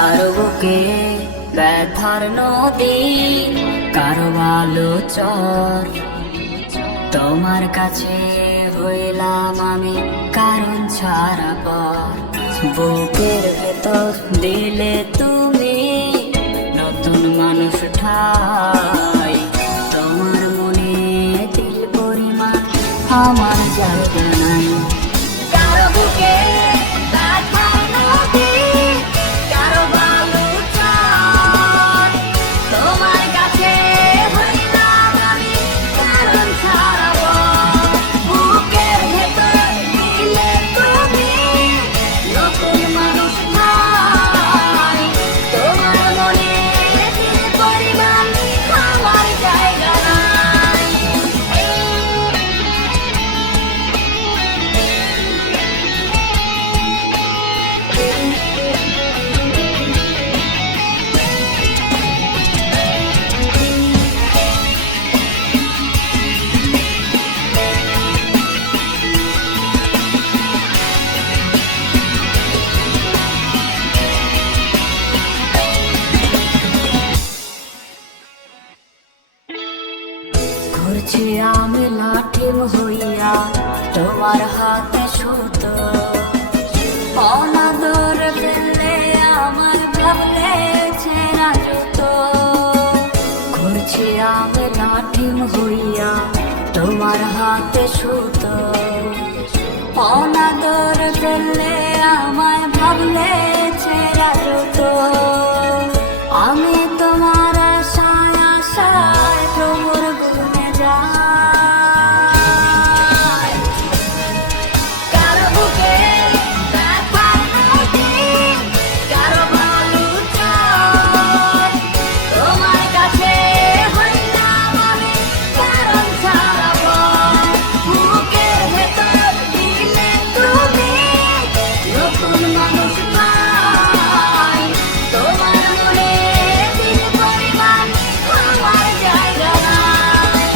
কারো বুকে ব্যথার নদী, কারো ভালো চর। তোমার কাছে হইলাম আমি কারণ ছাড়া পর। বুকের ভেতর দিলে তুমি নতুন মানুষ ঠাই। তোমার মনে দিল পরিমাণ আমার জায়গা নাই। কারো বুকে ব্যথার নদী, কারো ভালো চর। তোমার কাছে হইলাম আমি কারণ ছাড়া পর। বুকের ভেতর দিলে তুমি নতুন মানুষ ঠাই। তোমার মনে দিল পরিমাণ আমার জায়গা নাই। ঘুরছি আমি লাঠিম হইয়া তোমার হাতে সুতো। অনাদর ফেললে আমার ভাবলে ছেঁড়া জুতো। ঘুরছি আমি লাঠিম হইয়া তোমার হাতে সুতো। অনাদর ফেললে আমায় ভাবলে ছেঁড়া জুতো। আমি তোমার আশায় আশায় প্রভুর গুণে যাই। কারো বুকে ব্যথার নদী, কারো ভালো চর। তোমার কাছে হইলাম আমি কারণ ছাড়া পর। বুকের ভেতর দিলে তুমি নতুন মানুষ পাই। তোমার মনে দিল পরিমাণ আমার জায়গা নাই।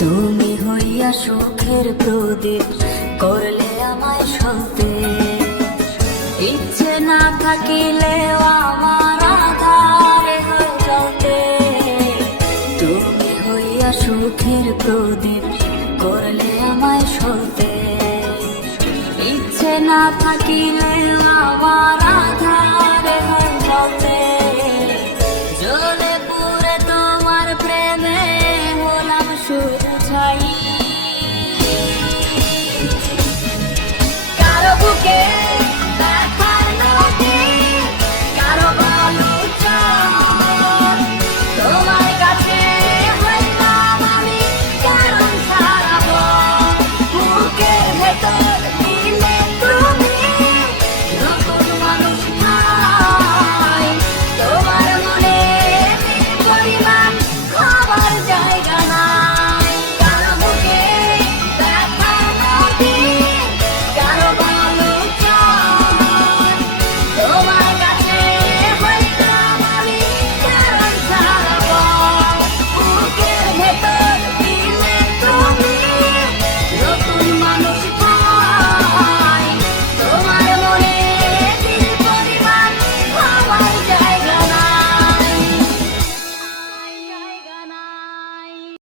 তুমি হইয়া সুখের প্রদীপ, করলে আমায় সতে। ইচ্ছে না থাকিলেও আমার আধারে হয়ে যাতে। তুমি হইয়া সুখের প্রদীপ, করলে আমায় সতে। ইচ্ছে না থাকিলেও আমার আধারে